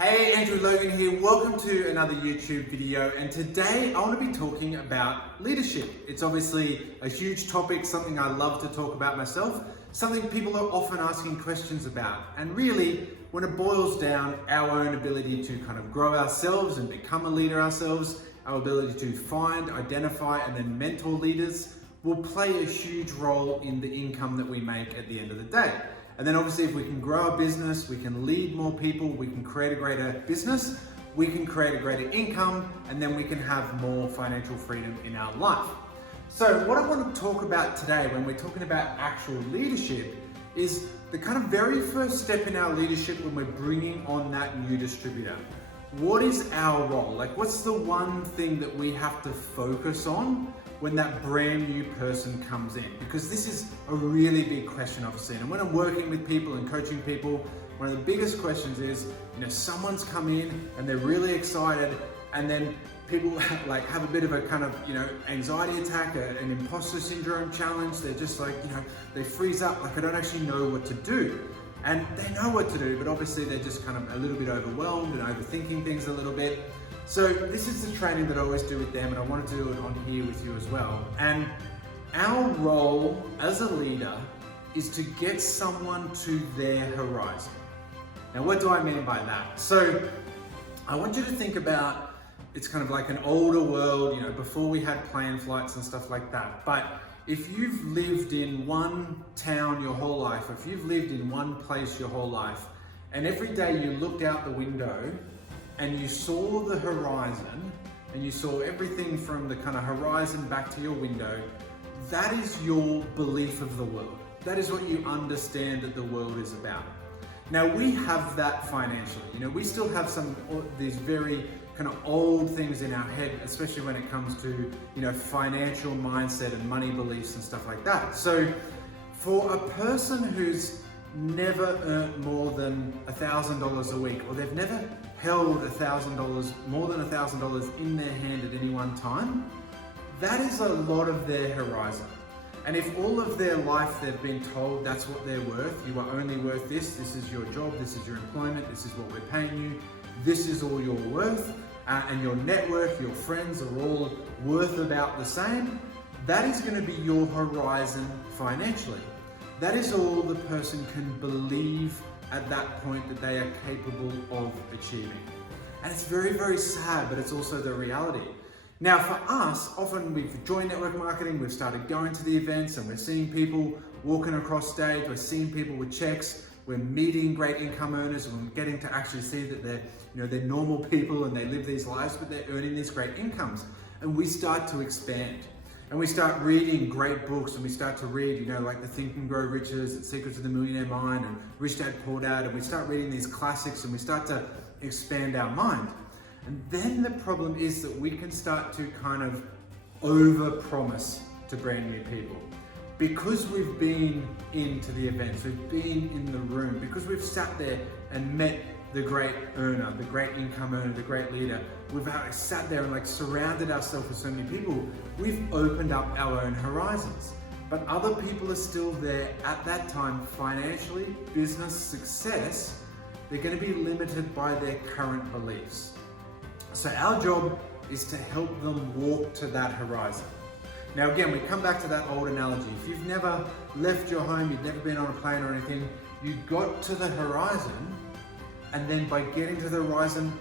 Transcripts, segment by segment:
Hey, Andrew Logan here. Welcome to another YouTube video, and today I want to be talking about leadership. It's obviously a huge topic, something I love to talk about myself, something people are often asking questions about, and really when it boils down, our own ability to kind of grow ourselves and become a leader ourselves, our ability to find, identify and then mentor leaders will play a huge role in the income that we make at the end of the day. And then obviously if we can grow a business, we can lead more people, we can create a greater business, we can create a greater income, and then we can have more financial freedom in our life. So what I want to talk about today when we're talking about actual leadership is the kind of very first step in our leadership when we're bringing on that new distributor. What is our role? Like, what's the one thing that we have to focus on when that brand new person comes in? Because this is a really big question I've seen. And when I'm working with people and coaching people, one of the biggest questions is, someone's come in and they're really excited, and then people have a bit of a kind of, anxiety attack, an imposter syndrome challenge. They're just like, they freeze up, like I don't actually know what to do. And they know what to do, but obviously they're just kind of a little bit overwhelmed and overthinking things a little bit. So this is the training that I always do with them, and I want to do it on here with you as well. And our role as a leader is to get someone to their horizon. Now, what do I mean by that? So I want you to think about, it's kind of like an older world, before we had plane flights and stuff like that. But if you've lived in one town your whole life, if you've lived in one place your whole life, and every day you looked out the window and you saw the horizon, and you saw everything from the kind of horizon back to your window, that is your belief of the world. That is what you understand that the world is about. Now, we have that financially. We still have some of these very kind of old things in our head, especially when it comes to, financial mindset and money beliefs and stuff like that. So for a person who's never earned more than $1,000 a week, or they've never held more than $1,000 in their hand at any one time, that is a lot of their horizon. And if all of their life they've been told that's what they're worth, you are only worth this is your job, this is your employment, this is what we're paying you, this is all you're worth, and your network, your friends are all worth about the same, that is going to be your horizon financially. That is all the person can believe at that point that they are capable of achieving. And it's very, very sad, but it's also the reality. Now for us, often we've joined network marketing, we've started going to the events, and we're seeing people walking across stage, we're seeing people with checks, we're meeting great income earners, and we're getting to actually see that they're normal people and they live these lives, but they're earning these great incomes. And we start to expand. And we start reading great books, and we start to read, like the Think and Grow Riches and Secrets of the Millionaire Mind and Rich Dad Poor Dad, and we start reading these classics and we start to expand our mind. And then the problem is that we can start to kind of over-promise to brand new people. Because we've been into the events, we've been in the room, because we've sat there and met the great earner, the great income earner, the great leader, we've sat there and surrounded ourselves with so many people, we've opened up our own horizons. But other people are still there at that time financially, business success, they're going to be limited by their current beliefs. So our job is to help them walk to that horizon. Now again, we come back to that old analogy. If you've never left your home, you've never been on a plane or anything, you got to the horizon, and then by getting to the horizon,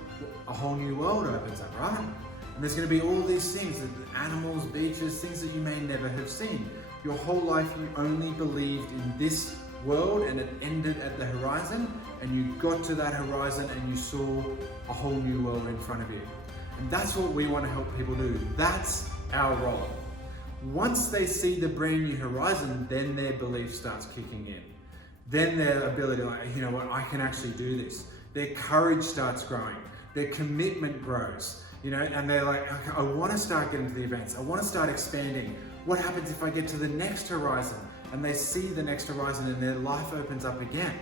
a whole new world opens up, right? And there's going to be all these things, animals, beaches, things that you may never have seen. Your whole life you only believed in this world, and it ended at the horizon, and you got to that horizon and you saw a whole new world in front of you. And that's what we want to help people do. That's our role. Once they see the brand new horizon, then their belief starts kicking in. Then their ability, I can actually do this. Their courage starts growing. Their commitment grows, and they're like, okay, I want to start getting to the events. I want to start expanding. What happens if I get to the next horizon? And they see the next horizon and their life opens up again.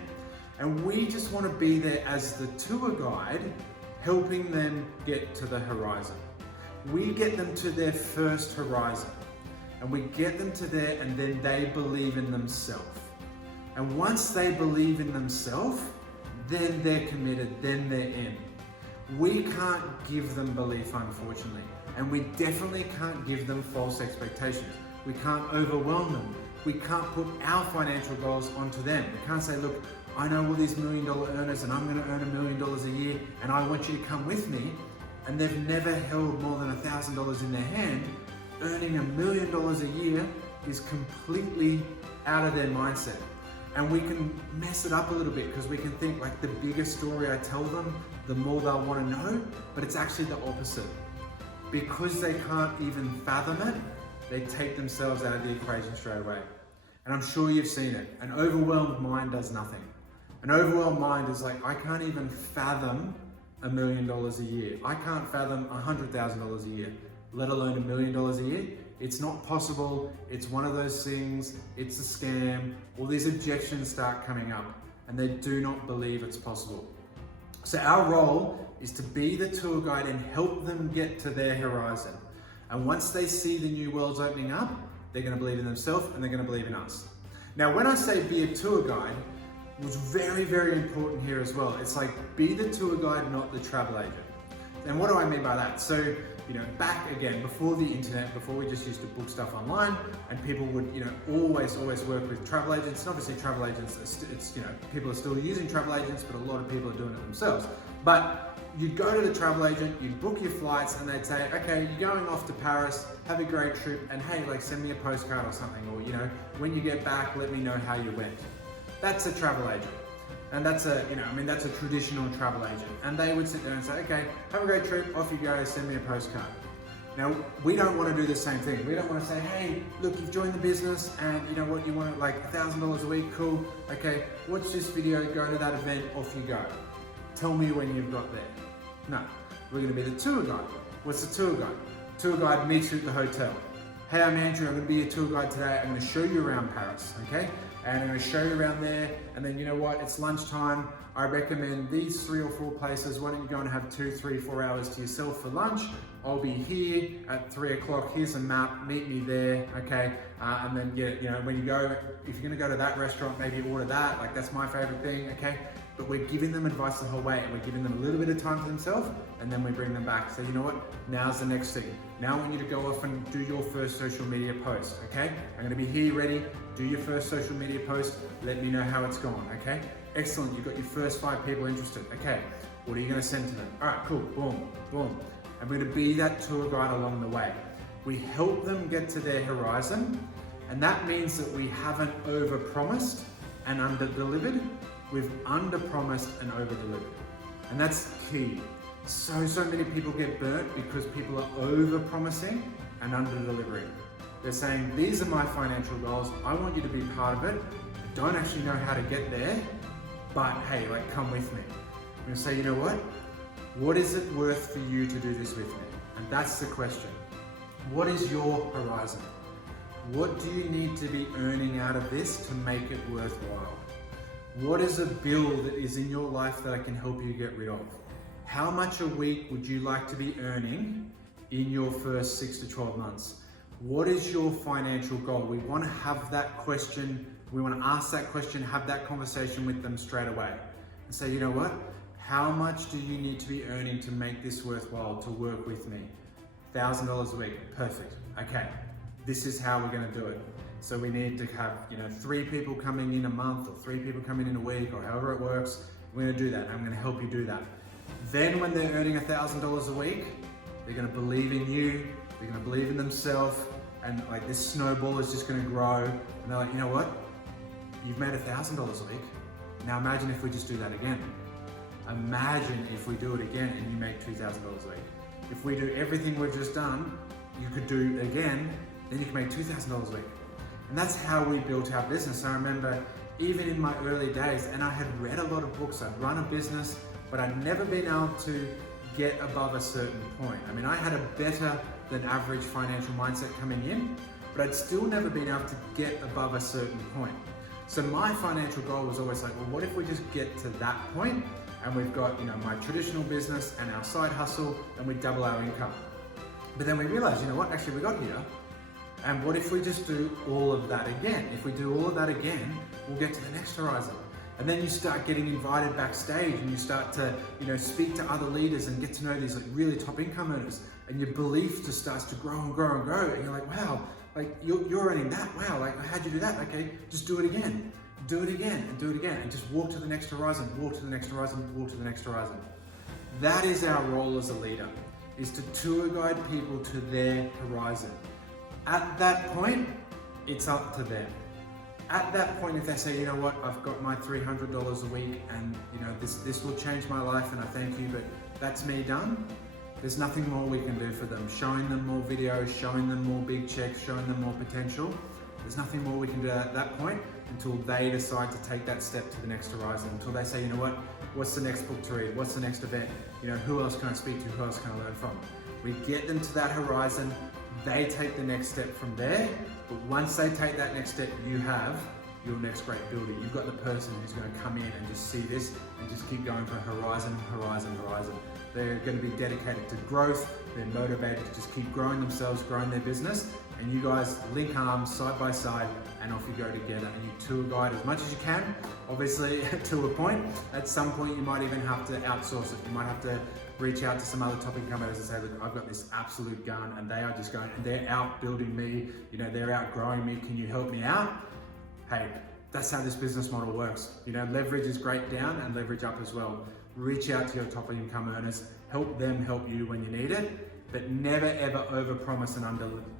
And we just want to be there as the tour guide, helping them get to the horizon. We get them to their first horizon, and we get them to there, and then they believe in themselves. And once they believe in themselves, then they're committed, then they're in. We can't give them belief, unfortunately, and we definitely can't give them false expectations. We can't overwhelm them. We can't put our financial goals onto them. We can't say, look, I know all these $1 million earners and I'm going to earn $1 million a year and I want you to come with me. And they've never held more than $1,000 in their hand. Earning $1 million a year is completely out of their mindset. And we can mess it up a little bit because we can think like the bigger story I tell them, the more they'll want to know, but it's actually the opposite. Because they can't even fathom it, they take themselves out of the equation straight away. And I'm sure you've seen it. An overwhelmed mind does nothing. An overwhelmed mind is like, I can't even fathom $1 million a year. I can't fathom $100,000 a year, let alone $1 million a year. It's not possible. It's one of those things. It's a scam. All these objections start coming up and they do not believe it's possible. So our role is to be the tour guide and help them get to their horizon. And once they see the new worlds opening up, they're going to believe in themselves and they're going to believe in us. Now, when I say be a tour guide, it's very, very important here as well. It's like be the tour guide, not the travel agent. And what do I mean by that? So, back again, before the internet, before we just used to book stuff online and people would, always work with travel agents. And obviously travel agents, people are still using travel agents, but a lot of people are doing it themselves. But you'd go to the travel agent, you'd book your flights and they'd say, okay, you're going off to Paris, have a great trip. And hey, send me a postcard or something. Or, when you get back, let me know how you went. That's a travel agent. And that's that's a traditional travel agent. And they would sit there and say, okay, have a great trip, off you go, send me a postcard. Now, we don't want to do the same thing. We don't want to say, hey, look, you've joined the business and you know what, you want $1,000 a week, cool. Okay, watch this video, go to that event, off you go. Tell me when you've got there. No, we're going to be the tour guide. What's the tour guide? Tour guide meets you at the hotel. Hey, I'm Andrew, I'm going to be your tour guide today. I'm going to show you around Paris, okay? And I'm going to show you around there, and then you know what, it's lunchtime. I recommend these 3 or 4 places. Why don't you go and have 2, 3, 4 hours to yourself for lunch? I'll be here at 3 o'clock. Here's a map, meet me there, okay? And then when you go, if you're going to go to that restaurant, maybe order that. That's my favorite thing, okay? But we're giving them advice the whole way, and we're giving them a little bit of time to themselves, and then we bring them back. So you know what? Now's the next thing. Now I want you to go off and do your first social media post, okay? I'm gonna be here ready. Do your first social media post. Let me know how it's gone, okay? Excellent, you've got your first 5 people interested. Okay, what are you gonna send to them? All right, cool, boom, boom. I'm gonna be that tour guide along the way. We help them get to their horizon, and that means that we haven't over-promised and under-delivered. We've under-promised and over-delivered. And that's key. So many people get burnt because people are over-promising and under-delivering. They're saying, these are my financial goals. I want you to be part of it. I don't actually know how to get there, but hey, come with me. I'm gonna say, you know what? What is it worth for you to do this with me? And that's the question. What is your horizon? What do you need to be earning out of this to make it worthwhile? What is a bill that is in your life that I can help you get rid of? How much a week would you like to be earning in your first 6 to 12 months? What is your financial goal? We want to have that question. We want to ask that question, have that conversation with them straight away. And say, you know what? How much do you need to be earning to make this worthwhile, to work with me? $1,000 a week, perfect. Okay, this is how we're going to do it. So we need to have 3 people coming in a month or 3 people coming in a week or however it works. We're going to do that. I'm going to help you do that. Then when they're earning $1,000 a week, they're going to believe in you. They're going to believe in themselves, and this snowball is just going to grow. And they're like, you know what? You've made $1,000 a week. Now imagine if we just do that again. Imagine if we do it again and you make $2,000 a week. If we do everything we've just done, you could do it again, then you can make $2,000 a week. And that's how we built our business. I remember even in my early days, and I had read a lot of books, I'd run a business, but I'd never been able to get above a certain point. I mean, I had a better than average financial mindset coming in, but I'd still never been able to get above a certain point. So my financial goal was always well, what if we just get to that point and we've got, my traditional business and our side hustle, and we double our income. But then we realized, you know what, actually we got here, and what if we just do all of that again? If we do all of that again, we'll get to the next horizon. And then you start getting invited backstage and you start to, speak to other leaders and get to know these like really top income earners. And your belief just starts to grow and grow and grow. And you're like, wow, like you're earning that. Wow, like how'd you do that? Okay, just do it again. Do it again and do it again. And just walk to the next horizon, walk to the next horizon, walk to the next horizon. That is our role as a leader, is to tour guide people to their horizon. At that point, it's up to them. At that point, if they say, you know what, I've got my $300 a week and this will change my life and I thank you, but that's me done. There's nothing more we can do for them. Showing them more videos, showing them more big checks, showing them more potential. There's nothing more we can do at that point until they decide to take that step to the next horizon, until they say, you know what, what's the next book to read? What's the next event? Who else can I speak to? Who else can I learn from? We get them to that horizon, they take the next step from there, but once they take that next step, you have your next great builder. You've got the person who's going to come in and just see this and just keep going for horizon, horizon, horizon. They're going to be dedicated to growth, they're motivated to just keep growing themselves, growing their business, and you guys link arms side by side and off you go together and you tour guide as much as you can. Obviously to a point, at some point you might even have to outsource it. You might have to reach out to some other top income earners and say, look, I've got this absolute gun and they are just going, and they're out building me, they're outgrowing me, can you help me out? Hey, that's how this business model works. Leverage is great down and leverage up as well. Reach out to your top income earners, help them help you when you need it, but never ever overpromise and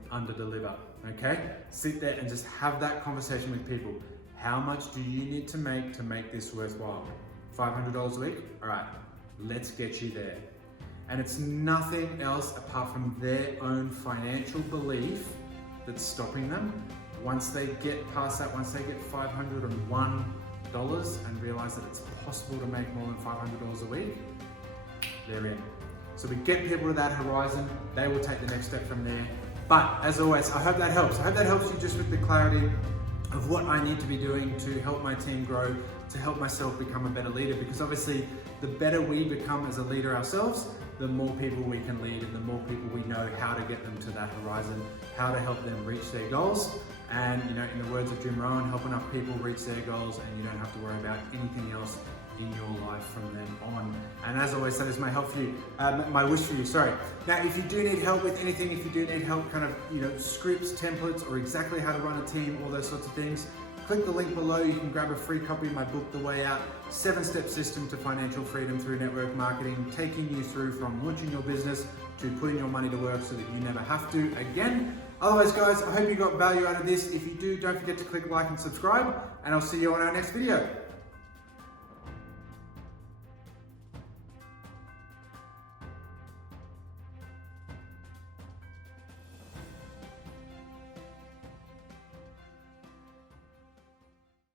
under-deliver, okay? Sit there and just have that conversation with people. How much do you need to make this worthwhile? $500 a week? All right, let's get you there. And it's nothing else apart from their own financial belief that's stopping them. Once they get past that, once they get $501 and realize that it's possible to make more than $500 a week, they're in. So we get people to that horizon, they will take the next step from there. But as always, I hope that helps. I hope that helps you just with the clarity of what I need to be doing to help my team grow, to help myself become a better leader, because obviously the better we become as a leader ourselves, the more people we can lead and the more people we know how to get them to that horizon, how to help them reach their goals. And in the words of Jim Rohn, help enough people reach their goals and you don't have to worry about anything else in your life from then on. And as always, that is my help for you, my wish for you, sorry. Now, if you do need help with anything, if you do need help kind of, scripts, templates, or exactly how to run a team, all those sorts of things, click the link below. You can grab a free copy of my book, The Way Out, 7-Step System to Financial Freedom Through Network Marketing, taking you through from launching your business to putting your money to work so that you never have to again. Otherwise, guys, I hope you got value out of this. If you do, don't forget to click like and subscribe, and I'll see you on our next video.